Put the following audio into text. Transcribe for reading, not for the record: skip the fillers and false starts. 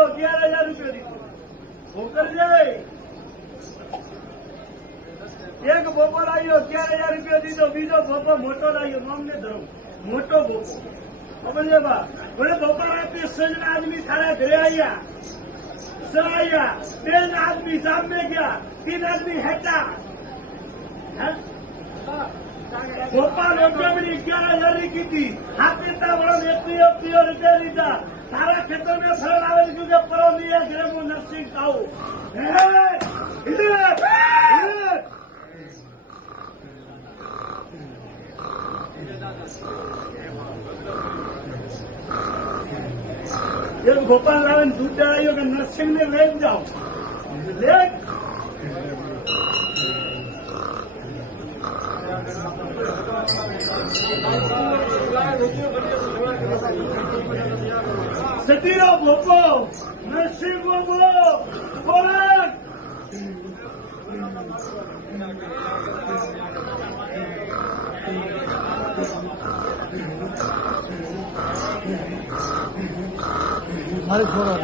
બીજો 11,000 રૂપિયા દીધો મોકલજે એક બોપો લાવ્યો 11,000 રૂપિયા દીધો બીજો બોપો મોટો લાવ્યો નામને ધરો મોટો બોપો સમજે બા બોલે બપોર આપી સજન આદમી સારા ઘરે આવ્યા સરાયા 3 आदमी साहब में गया 3 आदमी हटा गोपाल बड़ी 11,000 की थी हाथीता बड़ो ₹1 रुपया लीधा सारा खेतों में फल आवे क्योंकि परो नहीं घरे में नरसिंह खाऊ ये गोपाल राव ने दूध डालियो कि नरसिंह ने ले जाओ ले सतीरो भोपो नरसिंह भोपो बोला हमारे छोड़ा